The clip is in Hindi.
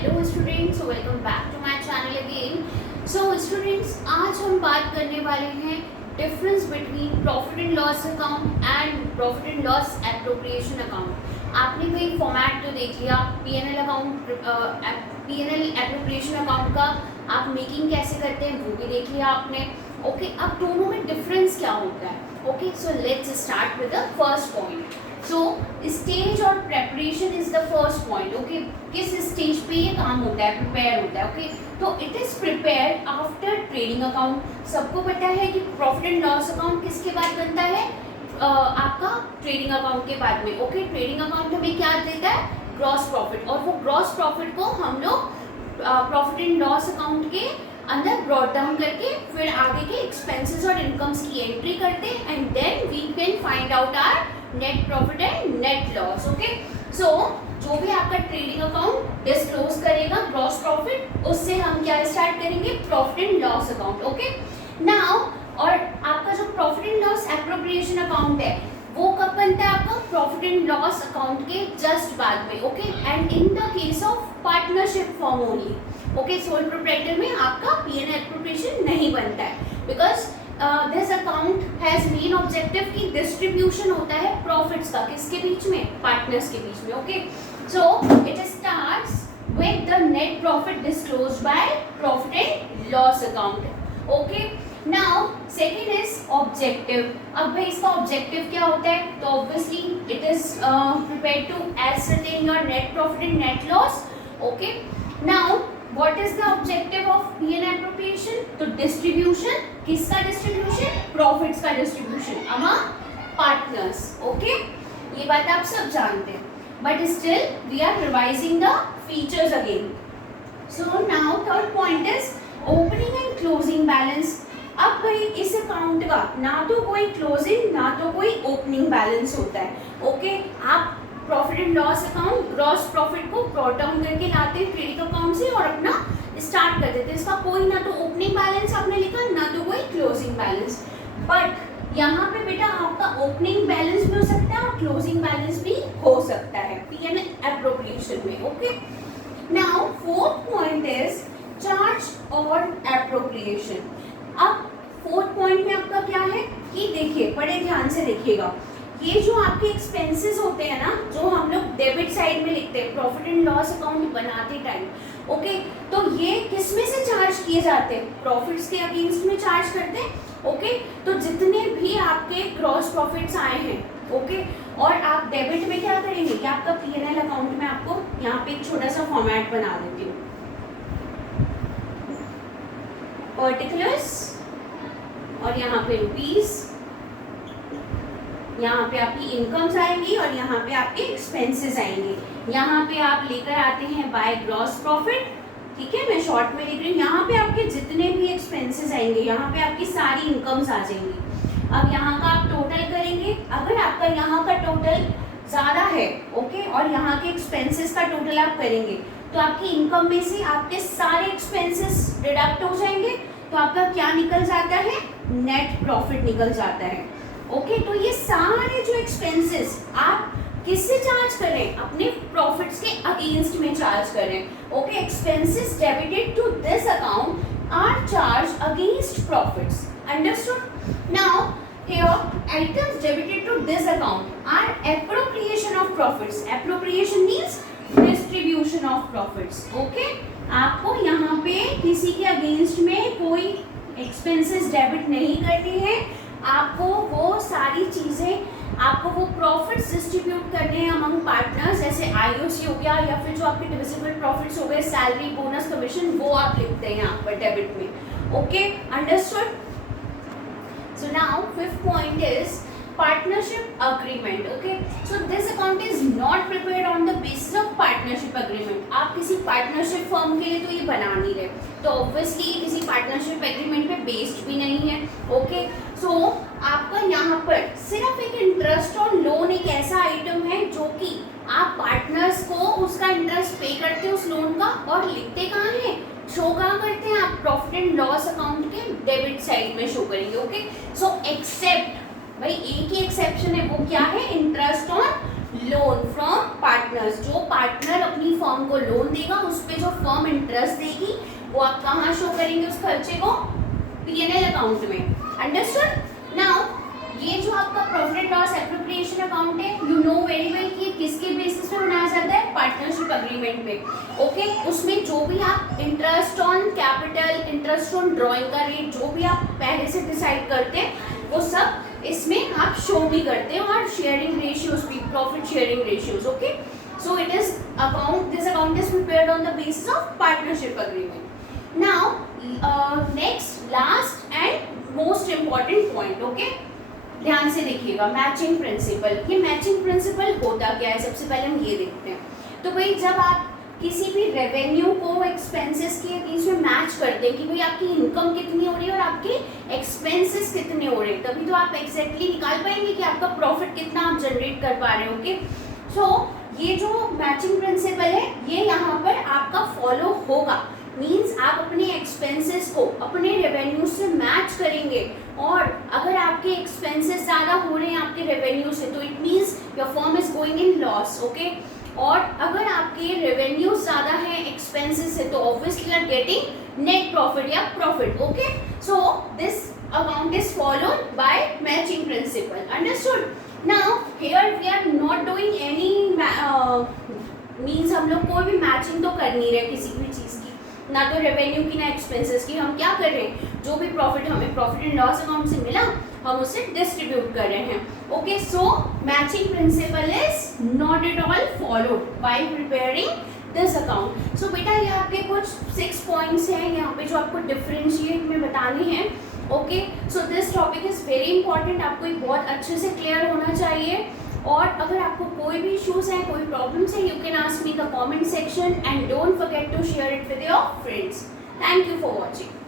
Hello students, welcome back to my channel again. So students, आज हम बात करने वाले हैं difference between profit and loss account and profit and loss appropriation account. आपने भाई फॉर्मेट तो देख लिया, PNL account, PNL appropriation account का आप मेकिंग कैसे करते हैं वो भी देख लिया आपने। ओके, अब दोनों में डिफरेंस क्या होता है? Okay, so let's start with the first point. So stage और preparation is the first point. Okay, किस स्टेज पे ये काम होता है, प्रिपेयर होता है? ओके, तो it is prepare after trading account. सबको पता है कि प्रॉफिट एंड लॉस अकाउंट किसके बाद बनता है? आपका ट्रेडिंग अकाउंट के बाद में। ओके, ट्रेडिंग अकाउंट हमें क्या देता है? ग्रॉस प्रॉफिट, और वो ग्रॉस प्रॉफिट को हम लोग प्रॉफिट एंड लॉस अकाउंट के अंदर ब्रॉट डाउन करके फिर आगे के एक्सपेंसेस और इनकम्स की एंट्री करते हैं and then we can find out our net profit and net loss. Okay, so जो भी आपका ट्रेडिंग अकाउंट डिस्क्लोज करेगा ग्रॉस प्रॉफिट, उससे हम क्या स्टार्ट करेंगे? Profit and loss account. Okay, now और आपका जो profit and loss appropriation account है वो कब बनता है? आपका प्रॉफिट एंड लॉस अकाउंट के जस्ट बाद में। Okay, and in the case of partnership firm only. Okay, sole proprietor में आपका पीएनएल एप्रोप्रिएशन नहीं बनता है because this account has main objective की डिस्ट्रीब्यूशन होता है प्रॉफिट्स का। किसके बीच में? पार्टनर्स के बीच में। Okay, so it starts with the net profit disclosed by profit and loss account. Okay, now second is objective. अब भाई इसका ऑब्जेक्टिव क्या होता है? तो obviously it is prepared to ascertain your net profit and net loss. Okay, now what is the objective of P&L appropriation? तो distribution, किसका distribution? profits का distribution among partners. Okay, ये बात आप सब जानते हैं, but still we are revising the features again. So now third point is opening and closing balance. अब भाई इस अकाउंट का ना तो कोई क्लोजिंग ना तो कोई ओपनिंग बैलेंस होता है। ओके, आप profit and loss account gross profit को ब्रॉट डाउन करके लाते हैं क्रेडिट अकाउंट से और अपना स्टार्ट कर देते हैं। इसका कोई ना तो ओपनिंग बैलेंस आपने लिखा ना तो कोई क्लोजिंग बैलेंस, बट यहाँ पे बेटा आपका ओपनिंग बैलेंस भी हो सकता है और क्लोजिंग बैलेंस भी हो सकता है पीएनएल एप्रोप्रिएशन में। Okay, now fourth point is charge और एप्रोप्रिएशन। अब फोर्थ पॉइंट में आपका क्या है कि देखिए, बड़े ध्यान से देखिएगा, ये जो आपके एक्सपेंसेस होते हैं ना, जो हम लोग डेबिट साइड में लिखते हैं प्रॉफिट एंड लॉस अकाउंट बनाते टाइम। ओके, तो ये किस में से चार्ज किए जाते हैं? प्रॉफिट्स के अगेंस्ट में चार्ज करते हैं। ओके, तो जितने भी आपके ग्रॉस प्रॉफिट्स आए हैं, ओके, और आप डेबिट में क्या करेंगे कि आपका पीएनएल अकाउंट में आपको यहाँ पे एक छोटा सा फॉर्मेट बना देती हूँ, पर्टिकुलर्स, और यहाँ पे रुपीज, यहाँ पे आपकी इनकम्स आएंगी और यहाँ पे आपके एक्सपेंसेस आएंगे। यहाँ पे आप लेकर आते हैं बाय ग्रॉस प्रॉफिट। ठीक है, मैं शॉर्ट में लिख रही हूँ। यहाँ पे आपके जितने भी एक्सपेंसेस आएंगे, यहाँ पे आपकी सारी इनकम्स आ जाएंगी। अब यहाँ का आप टोटल करेंगे, अगर आपका यहाँ का टोटल ज़्यादा है, ओके, और यहाँ के एक्सपेंसेस का टोटल आप करेंगे तो आपकी इनकम में से आपके सारे एक्सपेंसेस डिडक्ट हो जाएंगे, तो आपका क्या निकल जाता है? नेट प्रॉफिट निकल जाता है। ओके, तो ये सारे जो एक्सपेंसेस आप किससे चार्ज करें? अपने प्रॉफिट्स के अगेंस्ट में चार्ज करें। Okay, expenses debited to this account are charge against profits. Understood? Now here items debited to this account are appropriation of profits. Appropriation means distribution of profits. Okay, आपको यहाँ पे किसी के अगेंस्ट में कोई एक्सपेंसेस डेबिट नहीं करने हैं, आपको वो सारी चीज़ें, आपको वो प्रॉफिट्स डिस्ट्रीब्यूट करने हैं अमंग पार्टनर्स, जैसे आईओसी हो गया या फिर जो आपके डिविजिबल प्रॉफिट्स हो गए, सैलरी, बोनस, कमीशन, वो आप लिखते हैं यहाँ पर डेबिट में। Okay, understood? So now fifth point is partnership agreement. Okay, so this account is not prepared on the basis of partnership agreement. आप किसी पार्टनरशिप फर्म के लिए तो ये बना नहीं रहे, तो ऑब्वियसली किसी पार्टनरशिप एग्रीमेंट पे बेस्ड भी नहीं है। ओके, सो आपका यहाँ पर सिर्फ एक इंटरेस्ट और लोन एक ऐसा आइटम है जो कि आप पार्टनर्स को उसका इंटरेस्ट पे करते हैं उस लोन का, और लिखते कहाँ है? शो कहाँ करते हैं? आप प्रॉफिट एंड लॉस अकाउंट के डेबिट साइड में शो करेंगे। ओके, सो एक्सेप्ट, भाई एक ही एक्सेप्शन है, वो क्या है? Interest on loan from partners, जो पार्टनर अपनी फर्म को लोन देगा उस पे जो फर्म इंटरेस्ट देगी वो आप कहाँ शो करेंगे उस खर्चे को, P&L अकाउंट में। अंडरस्टूड। नाउ ये जो आपका profit and loss appropriation account है, यू नो वेरी वेल कि किसके बेसिस पे बनाया जाता है, पार्टनरशिप अग्रीमेंट पे। ओके, उसमें जो भी आप interest on capital, interest on drawing का रेट, जो भी आप पहले से डिसाइड करते हैं वो सब इसमें आप शो भी करते हैं, और शेयरिंग रेशियोज भी, profit sharing ratios. Okay, so it is account, this account is prepared on the basis of partnership agreement. Now next, last and most important point, okay, ध्यान से देखिएगा, मैचिंग प्रिंसिपल। ये मैचिंग प्रिंसिपल होता क्या है, सबसे पहले हम ये देखते हैं। तो भाई जब आप किसी भी रेवेन्यू को एक्सपेंसेस के बीच में मैच करते हैं कि भाई आपकी इनकम कितनी हो रही है और आपके एक्सपेंसेस कितने हो रहे हैं, तभी तो आप एग्जैक्टली निकाल पाएंगे कि आपका प्रॉफिट कितना आप जनरेट कर पा रहे हो। ओके, सो ये जो मैचिंग प्रिंसिपल है ये यहाँ पर आपका फॉलो होगा। मीन्स आप अपने एक्सपेंसेस को अपने रेवेन्यू से मैच करेंगे, और अगर आपके एक्सपेंसेस ज़्यादा हो रहे हैं आपके रेवेन्यू से तो it means your firm is going in loss. Okay, और अगर आपके रेवेन्यू ज़्यादा है एक्सपेंसेस से तो obviously are getting net profit या profit. Okay, so this account is followed by matching principle. Understood. Now here we are not doing any means हम लोग कोई भी मैचिंग तो कर नहीं रहे किसी भी चीज़ की, ना तो रेवेन्यू की ना एक्सपेंसेस की। हम क्या कर रहे हैं, जो भी प्रॉफिट हमें प्रॉफिट एंड लॉस अकाउंट से मिला हम उसे डिस्ट्रीब्यूट कर रहे हैं। Okay, so matching principle is not at all followed by preparing this account. So बेटा ये आपके कुछ 6 पॉइंट्स हैं यहाँ पे जो आपको डिफरेंशिएट में बताने हैं। Okay, so this topic is very important, आपको ये बहुत अच्छे से क्लियर होना चाहिए। और अगर आपको कोई भी इश्यूज हैं, कोई प्रॉब्लम्स हैं, you can ask me the comment section and don't forget to share it with your friends. Thank you for watching.